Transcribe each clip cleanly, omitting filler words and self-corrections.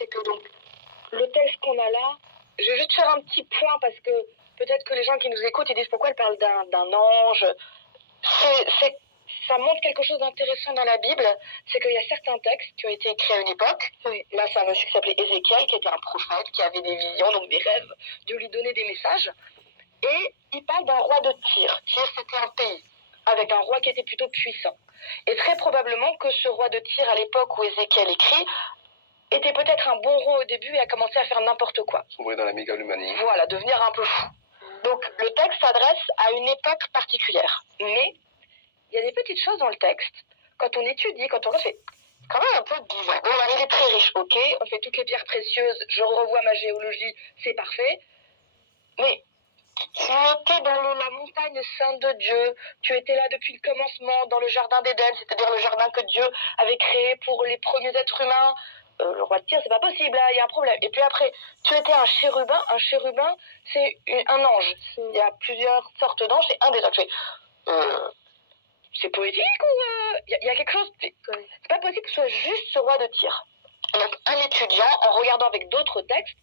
c'est que donc, le texte qu'on a là, je vais juste faire un petit point parce que peut-être que les gens qui nous écoutent, ils disent pourquoi elle parle d'un ange. Ça montre quelque chose d'intéressant dans la Bible, c'est qu'il y a certains textes qui ont été écrits à une époque. Oui. Là, c'est un monsieur qui s'appelait Ézéchiel, qui était un prophète, qui avait des visions, donc des rêves. Dieu lui donnait des messages. Et il parle d'un roi de Tyr. Tyr, c'était un pays, avec un roi qui était plutôt puissant. Et très probablement que ce roi de Tyr, à l'époque où Ézéchiel écrit, était peut-être un bon roi au début et a commencé à faire n'importe quoi. S'ouvrir dans la mégalomanie. Voilà, devenir un peu fou. Donc le texte s'adresse à une époque particulière. Mais il y a des petites choses dans le texte, quand on étudie, quand on refait, quand même un peu bizarre. Bon, il est très riche, ok, on fait toutes les pierres précieuses, je revois ma géologie, c'est parfait. Mais tu étais dans la montagne sainte de Dieu, tu étais là depuis le commencement, dans le jardin d'Éden, c'est-à-dire le jardin que Dieu avait créé pour les premiers êtres humains. Le roi de Tyr, c'est pas possible, là, il y a un problème. Et puis après, tu étais un chérubin, c'est un ange. Il y a plusieurs sortes d'anges, c'est un des anges. C'est poétique ou il y a quelque chose, c'est pas possible que ce soit juste ce roi de Tyr. Donc un étudiant, en regardant avec d'autres textes,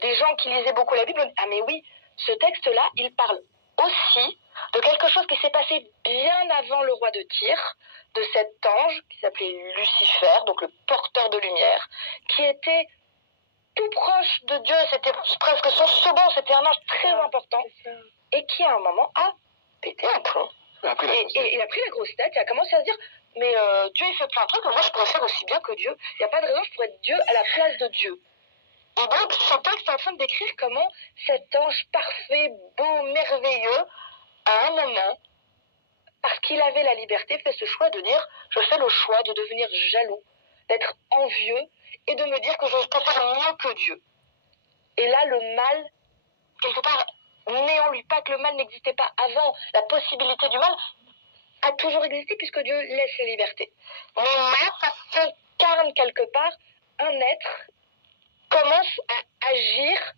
des gens qui lisaient beaucoup la Bible, ah mais oui, ce texte-là, il parle aussi de quelque chose qui s'est passé bien avant le roi de Tyr, de cet ange qui s'appelait Lucifer, donc le porteur de lumière, qui était tout proche de Dieu, c'était presque son second, c'était un ange très important, et qui à un moment a pété un plomb. Il a pris la grosse tête et a commencé à se dire mais Dieu il fait plein de trucs, mais moi je pourrais faire aussi bien que Dieu. Il n'y a pas de raison, je pourrais être Dieu à la place de Dieu. Et donc ce texte est en train de décrire comment cet ange parfait, beau, merveilleux, à un moment, parce qu'il avait la liberté, fait ce choix de dire je fais le choix de devenir jaloux, d'être envieux et de me dire que je peux faire mieux que Dieu. Et là le mal, quelque part, né en lui, pas que le mal n'existait pas avant, la possibilité du mal a toujours existé puisque Dieu laisse la liberté. Mais là, ça s'incarne quelque part, un être commence à agir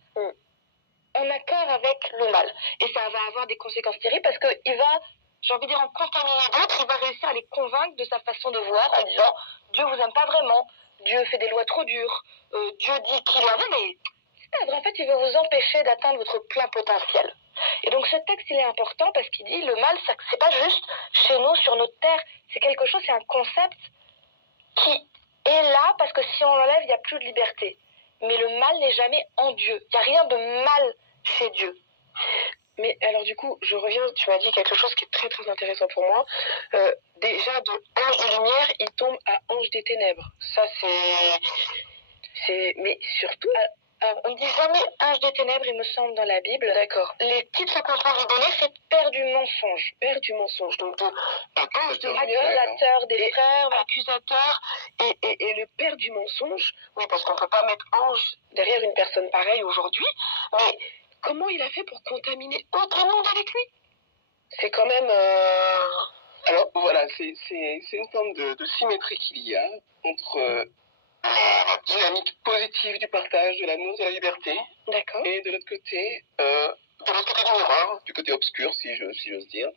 en accord avec le mal. Et ça va avoir des conséquences terribles parce qu'il va, j'ai envie de dire, en contaminer d'autres, il va réussir à les convaincre de sa façon de voir en disant Dieu vous aime pas vraiment, Dieu fait des lois trop dures, Dieu dit qu'il en veut, mais c'est pas vrai, en fait il veut vous empêcher d'atteindre votre plein potentiel. Et donc ce texte il est important parce qu'il dit le mal c'est pas juste chez nous sur notre terre, c'est quelque chose, c'est un concept qui est là parce que si on l'enlève il n'y a plus de liberté. Mais le mal n'est jamais en Dieu, il n'y a rien de mal chez Dieu. Mais alors du coup, je reviens, tu m'as dit quelque chose qui est très très intéressant pour moi. Déjà de ange de lumière, il tombe à ange des ténèbres. Ça mais surtout, on ne dit jamais ange des ténèbres, il me semble, dans la Bible. D'accord. Les titres qu'on peut lui donner, c'est père du mensonge. Père du mensonge, donc ange de lumière, accusateur des frères, accusateur, et le père du mensonge. Oui, parce qu'on ne peut pas mettre ange derrière une personne pareille aujourd'hui, mais comment il a fait pour contaminer autant de monde avec lui? C'est quand même... Alors voilà, c'est une forme de symétrie qu'il y a entre la dynamique positive du partage, de l'amour, de la liberté. D'accord. Et de l'autre côté du miroir, du côté obscur, si j'ose dire,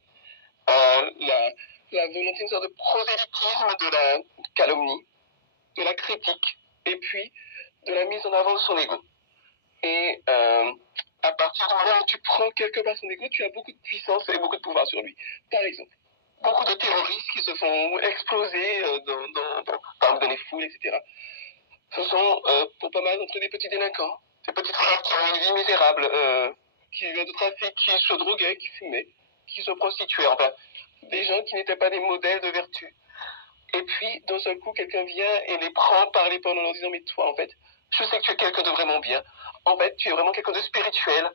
la volonté, une sorte de prosélytisme de la calomnie, de la critique, et puis de la mise en avant de son ego. Et à partir du moment où tu prends quelque part son ego, tu as beaucoup de puissance et beaucoup de pouvoir sur lui. Par exemple, beaucoup de terroristes qui se font exploser dans les foules, etc. Ce sont pour pas mal d'entre eux des petits délinquants, des petites femmes qui ont une vie misérable, qui vivaient de trafic, qui se droguaient, qui fumaient, qui se prostituaient, enfin, des gens qui n'étaient pas des modèles de vertu. Et puis, d'un seul coup, quelqu'un vient et les prend par l'épaule en leur disant « Mais toi, en fait, je sais que tu es quelqu'un de vraiment bien. En fait, tu es vraiment quelqu'un de spirituel.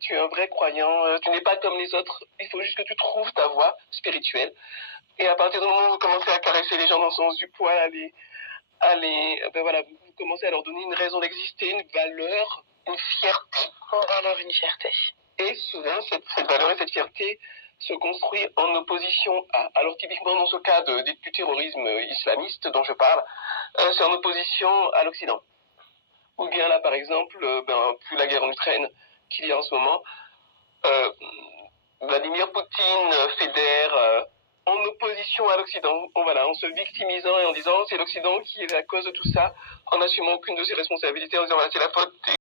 Tu es un vrai croyant. Tu n'es pas comme les autres. Il faut juste que tu trouves ta voie spirituelle. » Et à partir du moment où vous commencez à caresser les gens dans le sens du poil, vous commencez à leur donner une raison d'exister, une valeur, une fierté. Une valeur, une fierté. Et souvent, cette valeur et cette fierté se construit en opposition à... Alors typiquement dans ce cas du terrorisme islamiste dont je parle, c'est en opposition à l'Occident. Ou bien là par exemple, plus la guerre en Ukraine qu'il y a en ce moment, Vladimir Poutine fédère en opposition à l'Occident, en se victimisant et en disant c'est l'Occident qui est la cause de tout ça, en n'assumant aucune de ses responsabilités, en disant voilà, c'est la faute